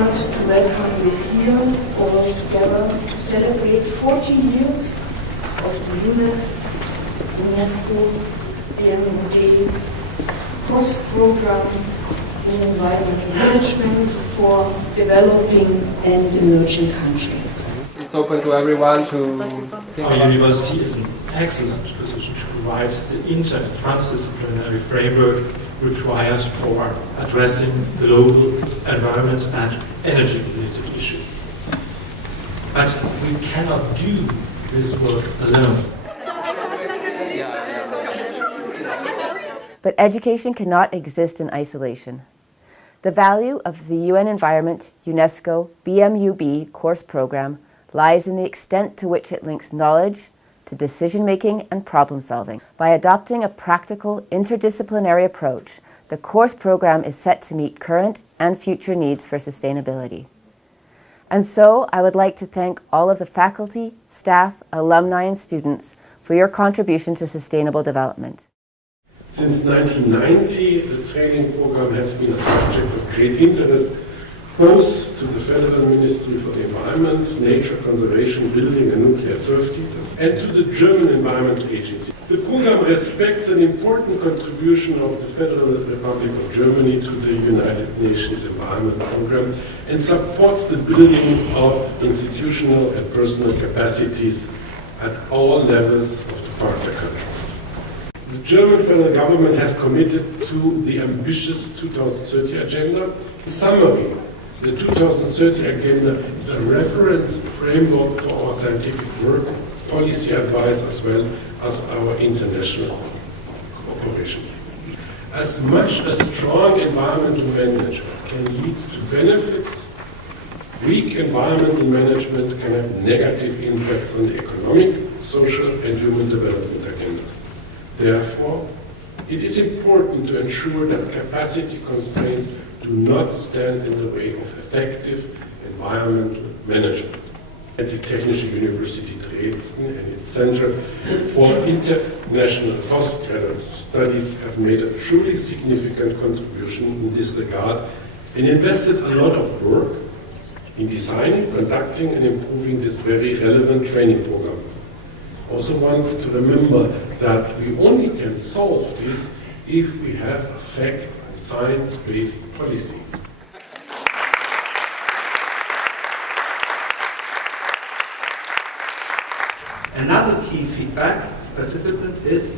much to welcome you here all together to celebrate 40 years of the UNEP, UNESCO, and the cross-program in environmental management for developing and emerging countries. It's open to everyone to Our university is in excellent position to provide the inter- and transdisciplinary framework required for addressing global environment and energy-related issues. But we cannot do this work alone. But education cannot exist in isolation. The value of the UN Environment, UNESCO, BMUB course program lies in the extent to which it links knowledge to decision-making and problem-solving. By adopting a practical, interdisciplinary approach, the course program is set to meet current and future needs for sustainability. And so, I would like to thank all of the faculty, staff, alumni, and students for your contribution to sustainable development. Since 1990, the training program has been a subject of great interest both to the Federal Ministry for the Environment, Nature Conservation, Building and Nuclear Safety, and to the German Environment Agency. The program respects an important contribution of the Federal Republic of Germany to the United Nations Environment Program and supports the building of institutional and personal capacities at all levels of the partner countries. The German federal government has committed to the ambitious 2030 agenda. In summary, the 2030 agenda is a reference framework for our scientific work, policy advice, as well as our international cooperation. As much as strong environmental management can lead to benefits, weak environmental management can have negative impacts on the economic, social, and human development agendas. Therefore, it is important to ensure that capacity constraints do not stand in the way of effective environmental management. At the Technische University Dresden and its Center for International Postgraduate Studies have made a truly significant contribution in this regard and invested a lot of work in designing, conducting, and improving this very relevant training program. I also want to remember that we only can solve this if we have a fact and science-based policy. Another key feedback of participants is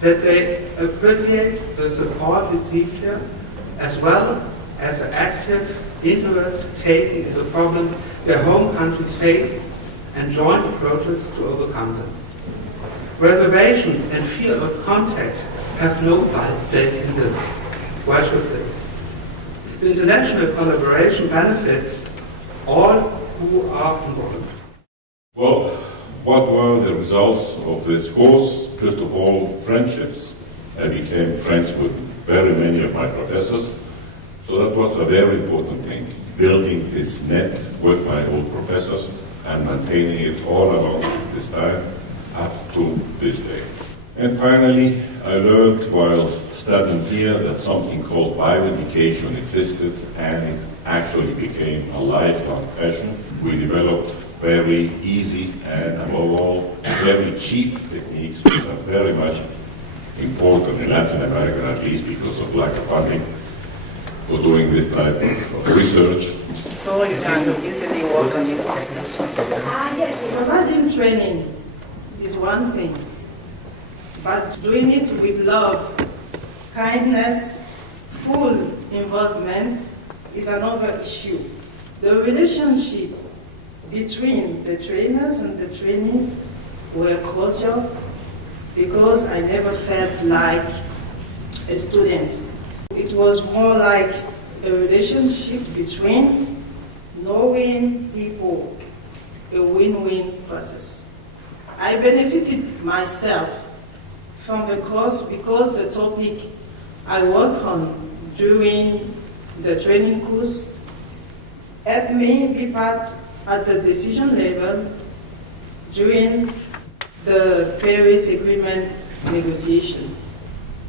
that they appreciate the support received here, as well as the active interest taken in the problems their home countries face and joint approaches to overcome them. Reservations and fear of contact have no place in this. Why should they? The international collaboration benefits all who are involved. Well, what were the results of this course? First of all, friendships. I became friends with very many of my professors, so that was a very important thing, building this net with my old professors and maintaining it all along this time up to this day. And finally, I learned while studying here that something called bioeducation existed, and it actually became a lifelong passion. We developed very easy and, above all, very cheap techniques, which are very much important in Latin America, at least because of lack of funding for doing this type of research. So you can easily work on it. Providing training is one thing, but doing it with love, kindness, full involvement is another issue. The relationship between the trainers and the trainees were cordial because I never felt like a student. It was more like a relationship between knowing people, a win-win process. I benefited myself from the course because the topic I worked on during the training course helped me be part at the decision level during the Paris Agreement negotiation.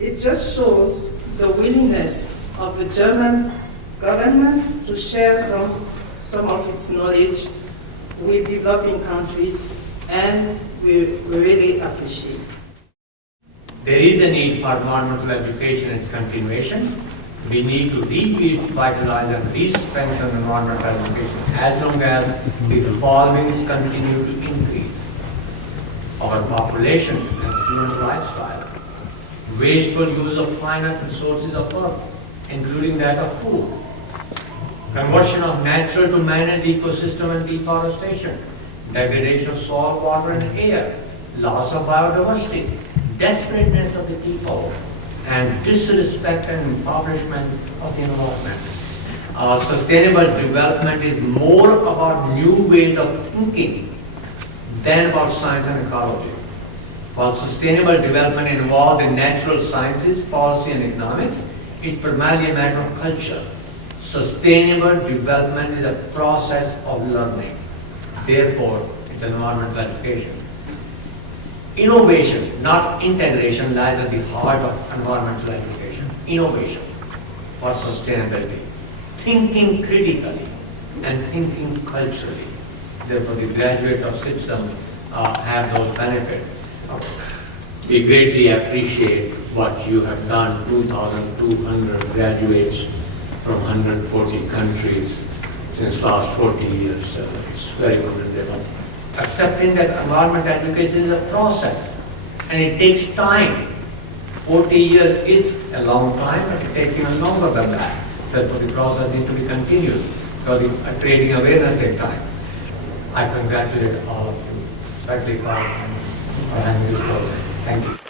It just shows the willingness of the German government to share some some of its knowledge with developing countries, and we really appreciate. There is a need for environmental education and its continuation. We need to revitalize and re-strengthen environmental education as long as the followings continue to increase. Our population and human lifestyle, wasteful use of finite resources of earth, including that of food, conversion of natural to managed ecosystem and deforestation, degradation of soil, water and air, loss of biodiversity, desperateness of the people, and disrespect and impoverishment of the environment. Sustainable development is more about new ways of thinking than about science and ecology. While sustainable development involved in natural sciences, policy and economics, it's primarily a matter of culture. Sustainable development is a process of learning. Therefore, it's environmental education. Innovation, not integration, lies at the heart of environmental education. Innovation for sustainability. Thinking critically and thinking culturally. Therefore, the graduates of CIPSEM have those benefits. We greatly appreciate what you have done, 2,200 graduates from 140 countries since last 40 years. It's very commendable. Accepting that environment education is a process and it takes time. 40 years is a long time, but it takes even longer than that. Therefore, the process needs to be continued because creating awareness takes time. I congratulate all of you, especially for having this program. Thank you.